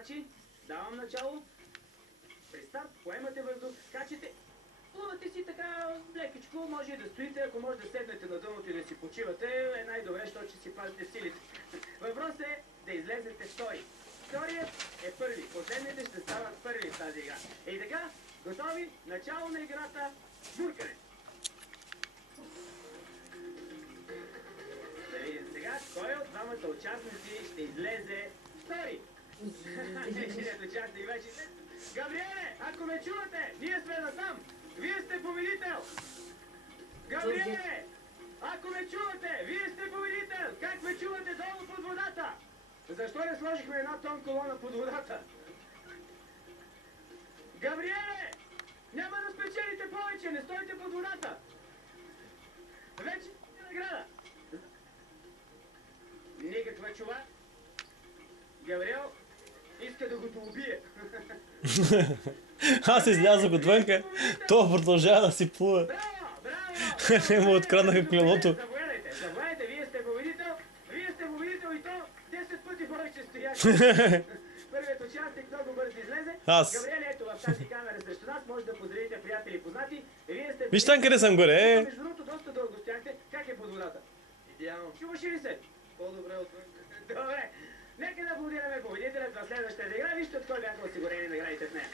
Значи, давам начало. При старт поемате въздух, качите. Плувате си така лекичко, може и да стоите, ако може да седнете на дъното и да си почивате, е най-добре, защото ще си пазите силите. Въпросът е да излезете втори. Вторият е първи. Последните ще стават първи в тази игра. И така, готови? Начало на играта. Буркане! Да видим сега, кой от двамата участници ще излезе втори. Единият участник вече... Габриеле, ако ме чувате, ние сме насам. Вие сте победител. Габриеле, ако ме чувате, вие сте победител. Как ме чувате долу под водата? Защо не сложихме една тон колона под водата? Габриеле, няма да спечелите повече, не стойте под водата. Вече е награда. Никаква чува. Габриел иска да го убие. Аз излязох отвънка, то продължава да си плува. Браво! Му откраднаха колелото. Заповядайте, вие сте победител и то 10 пъти повече стоящи. Първият участник много бързо излезе. Аз. Габриел, ето в тази камера срещу нас, може да поздравите приятели и познати. Вие сте... Виж там къде съм горе. Между другото, доста дълго стояхте. Как е под водата? Идеално. Чуваш ли се? По-добре отвън. Добре. Нека да аплодираме победителят в следващата игра. Вижте от кой бяха осигурени наградите в нея.